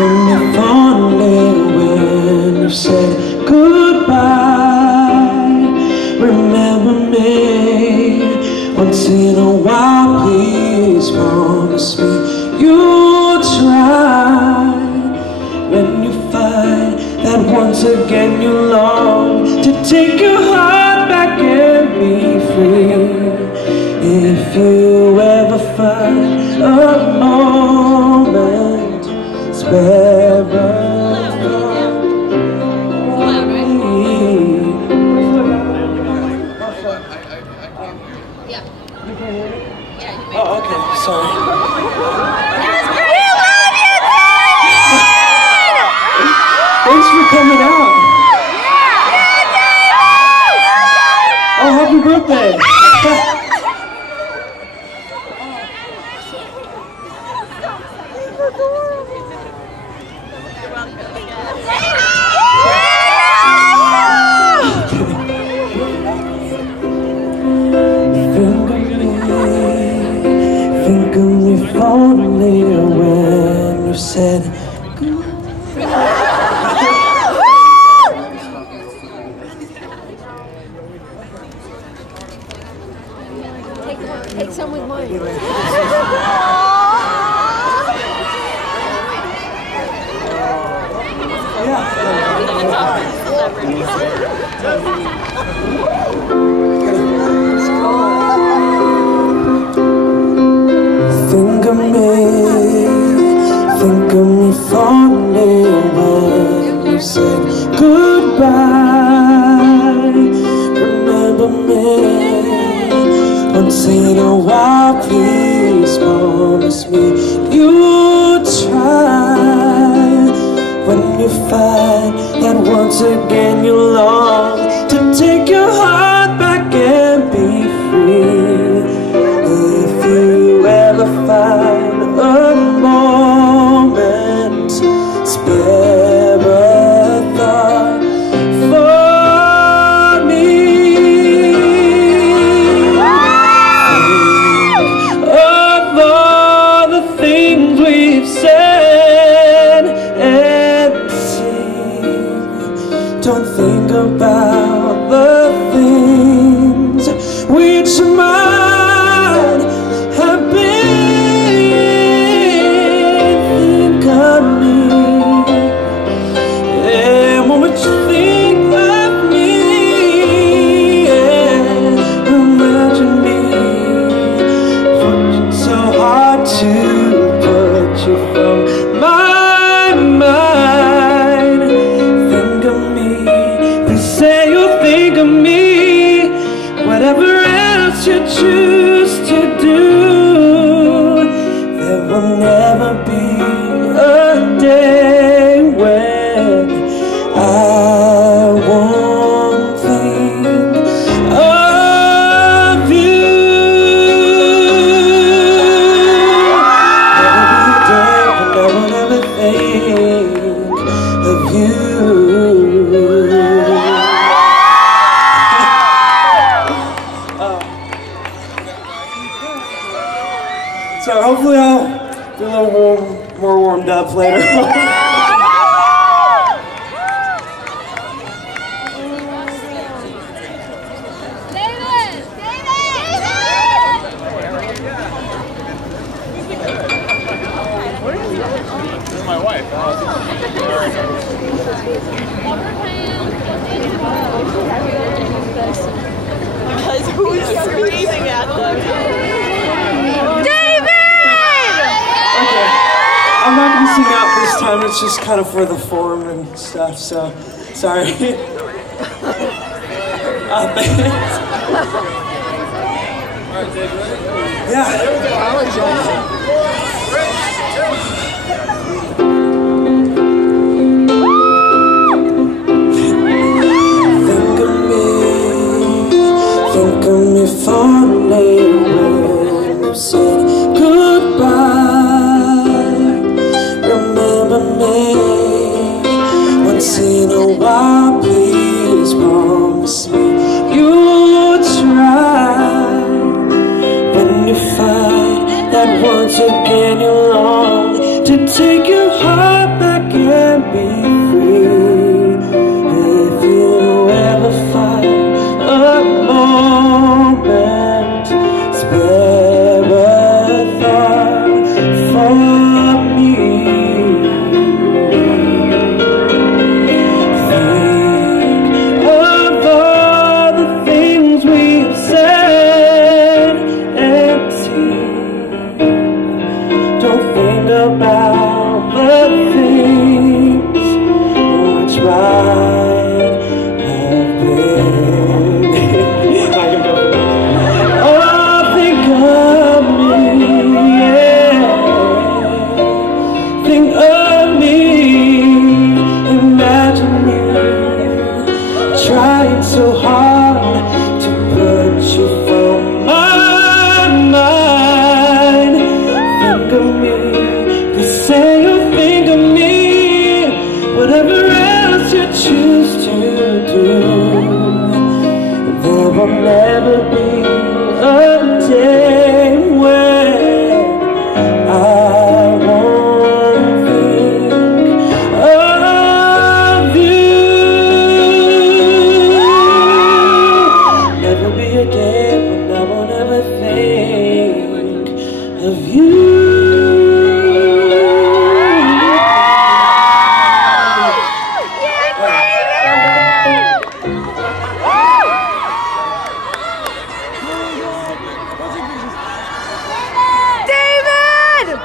of me fondly when you said goodbye. Remember me once in a while, please promise me you'll try. When you find that once again you long to take your heart back and be free. If you ever find a moment, spare a thought for me. Oh, okay, sorry. Thanks for coming out. Oh, happy birthday. Think of me fondly when you said Take some with mine. Think of me fondly when you said goodbye. Remember me once in a while, please promise me you'll try. When you find that once again you long to take your heart back and be free. If you ever find a moment, spare a thought for me. Think of all the things we've said and seen. Don't think about the things which might have been. Think of me, and what would you think of me? Yeah. Imagine me working so hard to put you from my mind. Think of me, please say you'll think of me. Whatever else you choose to do, there will never be a day when I won't think of you. There will be a day when I will never think of you. So hopefully I'll be a little more warmed up later. This is my wife. Guys, who's screaming at them? I'm not going to sing out this time, it's just kind of for the form and stuff, so sorry. Thanks. Yeah. Think of me fondly when you said goodbye. Remember me once in a while, please promise me you'll try. When you find that once again you long to take your heart back you choose to do, there will never be a day when I won't think of you. Never be a day when I won't ever think of you. David!